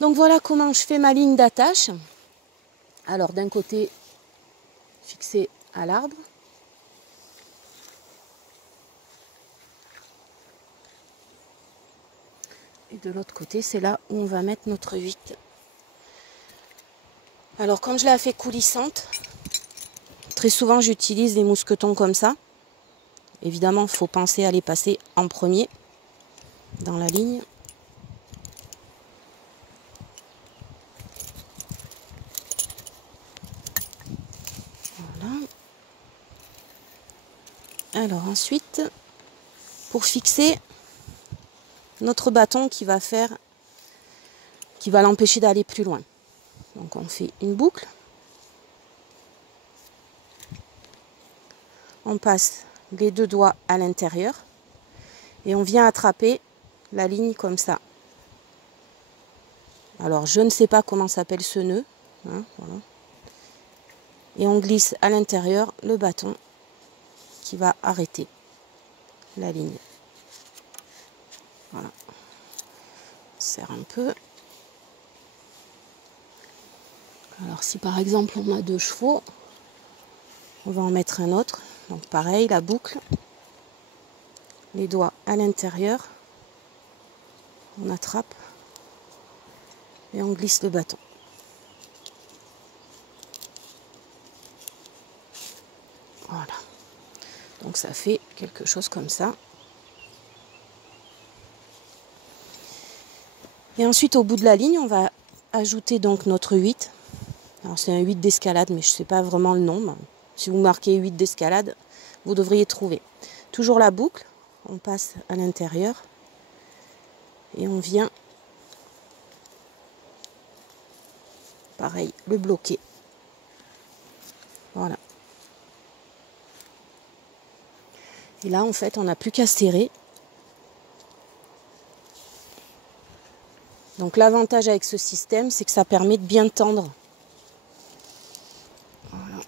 Donc voilà comment je fais ma ligne d'attache. Alors d'un côté, fixé à l'arbre. Et de l'autre côté, c'est là où on va mettre notre 8. Alors comme je l'ai fait coulissante, très souvent j'utilise des mousquetons comme ça. Évidemment, il faut penser à les passer en premier dans la ligne. Voilà. Alors ensuite, pour fixer notre bâton qui va l'empêcher d'aller plus loin. Donc on fait une boucle. On passe les deux doigts à l'intérieur et on vient attraper la ligne comme ça. Alors je ne sais pas comment s'appelle ce nœud. Hein, voilà. Et on glisse à l'intérieur le bâton qui va arrêter la ligne. Voilà. On serre un peu. Alors si par exemple on a 2 chevaux, on va en mettre un autre. Donc pareil, la boucle, les doigts à l'intérieur, on attrape et on glisse le bâton. Voilà. Donc ça fait quelque chose comme ça. Et ensuite au bout de la ligne, on va ajouter donc notre 8. Alors c'est un 8 d'escalade, mais je ne sais pas vraiment le nom. Si vous marquez 8 d'escalade, vous devriez trouver. Toujours la boucle, on passe à l'intérieur et on vient, pareil, le bloquer. Voilà. Et là, en fait, on n'a plus qu'à serrer. Donc l'avantage avec ce système, c'est que ça permet de bien tendre. Voilà.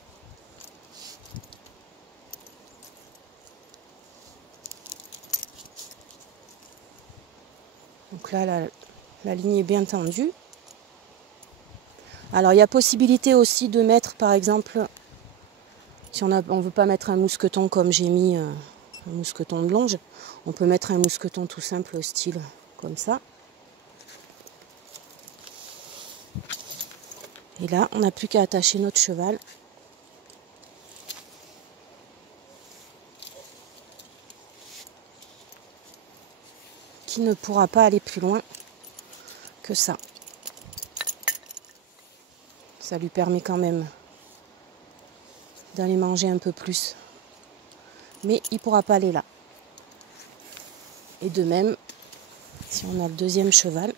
Donc là, la ligne est bien tendue. Alors il y a possibilité aussi de mettre, par exemple, si on ne veut pas mettre un mousqueton comme j'ai mis un mousqueton de longe, on peut mettre un mousqueton tout simple style comme ça. Et là, on n'a plus qu'à attacher notre cheval. Qui ne pourra pas aller plus loin que ça. Ça lui permet quand même d'aller manger un peu plus. Mais il ne pourra pas aller là. Et de même, si on a le deuxième cheval,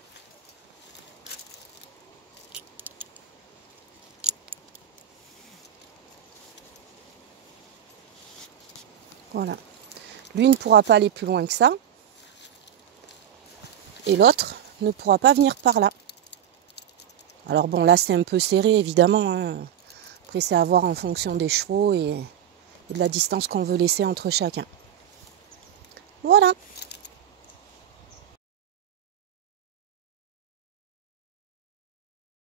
voilà. Lui ne pourra pas aller plus loin que ça. Et l'autre ne pourra pas venir par là. Alors bon, là c'est un peu serré évidemment. Hein. Après c'est à voir en fonction des chevaux et de la distance qu'on veut laisser entre chacun. Voilà.